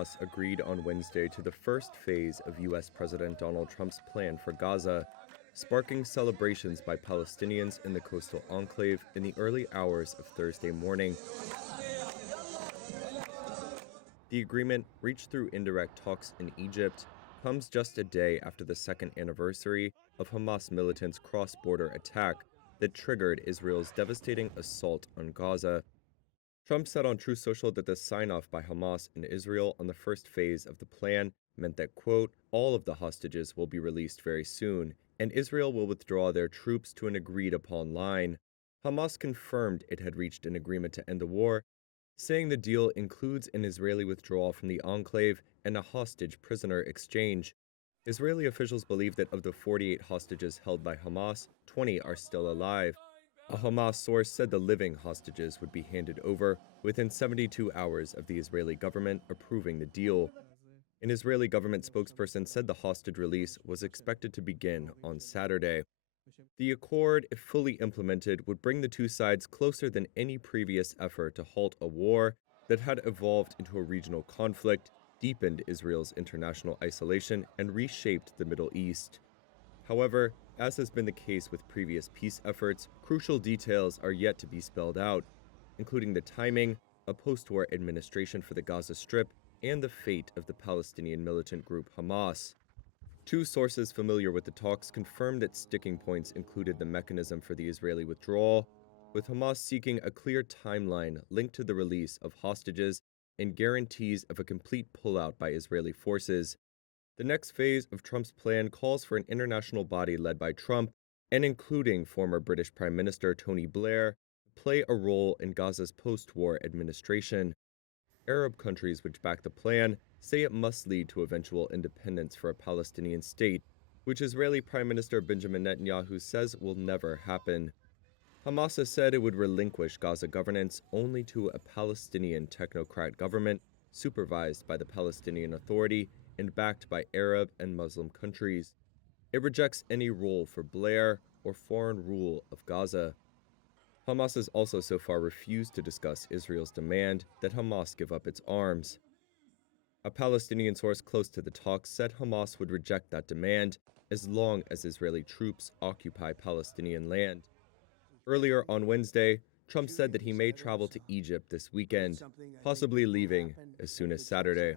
Hamas agreed on Wednesday to the first phase of U.S. President Donald Trump's plan for Gaza, sparking celebrations by Palestinians in the coastal enclave in the early hours of Thursday morning. The agreement, reached through indirect talks in Egypt, comes just a day after the second anniversary of Hamas militants' cross-border attack that triggered Israel's devastating assault on Gaza. Trump said on Truth Social that the sign-off by Hamas and Israel on the first phase of the plan meant that, quote, all of the hostages will be released very soon, and Israel will withdraw their troops to an agreed-upon line. Hamas confirmed it had reached an agreement to end the war, saying the deal includes an Israeli withdrawal from the enclave and a hostage prisoner exchange. Israeli officials believe that of the 48 hostages held by Hamas, 20 are still alive. A Hamas source said the living hostages would be handed over within 72 hours of the Israeli government approving the deal. An Israeli government spokesperson said the hostage release was expected to begin on Saturday. The accord, if fully implemented, would bring the two sides closer than any previous effort to halt a war that had evolved into a regional conflict, deepened Israel's international isolation, and reshaped the Middle East. However, as has been the case with previous peace efforts, crucial details are yet to be spelled out, including the timing, a post-war administration for the Gaza Strip, and the fate of the Palestinian militant group Hamas. Two sources familiar with the talks confirmed that sticking points included the mechanism for the Israeli withdrawal, with Hamas seeking a clear timeline linked to the release of hostages and guarantees of a complete pullout by Israeli forces. The next phase of Trump's plan calls for an international body led by Trump and including former British Prime Minister Tony Blair to play a role in Gaza's post-war administration. Arab countries which back the plan say it must lead to eventual independence for a Palestinian state, which Israeli Prime Minister Benjamin Netanyahu says will never happen. Hamas has said it would relinquish Gaza governance only to a Palestinian technocrat government supervised by the Palestinian Authority and backed by Arab and Muslim countries. It rejects any role for Blair or foreign rule of Gaza. Hamas has also so far refused to discuss Israel's demand that Hamas give up its arms. A Palestinian source close to the talks said Hamas would reject that demand as long as Israeli troops occupy Palestinian land. Earlier on Wednesday, Trump said that he may travel to Egypt this weekend, possibly leaving as soon as Saturday.